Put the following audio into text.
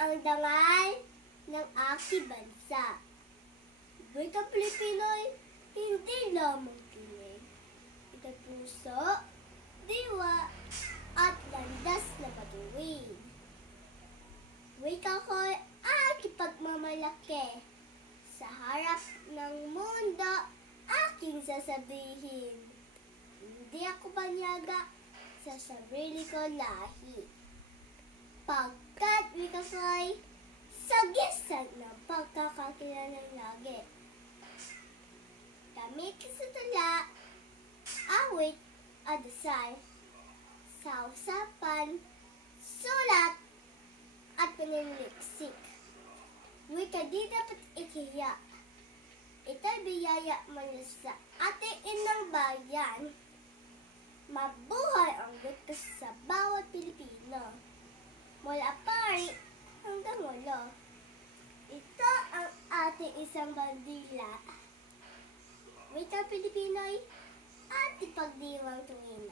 ang dangal ng aking bansa. Wikang Pilipino'y hindi lamang tinig. Ito'y puso, diwa, at landas na matuwid. Wika ko'y aking pagmamalaki. Sa harap ng mundo, aking sasabihin. Hindi ako banyaga sa sarili ko lahi. Pagkat wika ko'y sagisag ng pagkakakilanlang lagi. Gamit sa tula, awit at dasal, sa usapan, sulat, at pananaliksik. Wika di dapat ikiya. Ito'y biyaya mula sa ating inang bayan. Mabuhay ang wika sa bawat Pilipino. Mula pari hanggang ulo. Ito ang ating isang bandila. Wika Pilipino'y ating pagdiwang tuwina.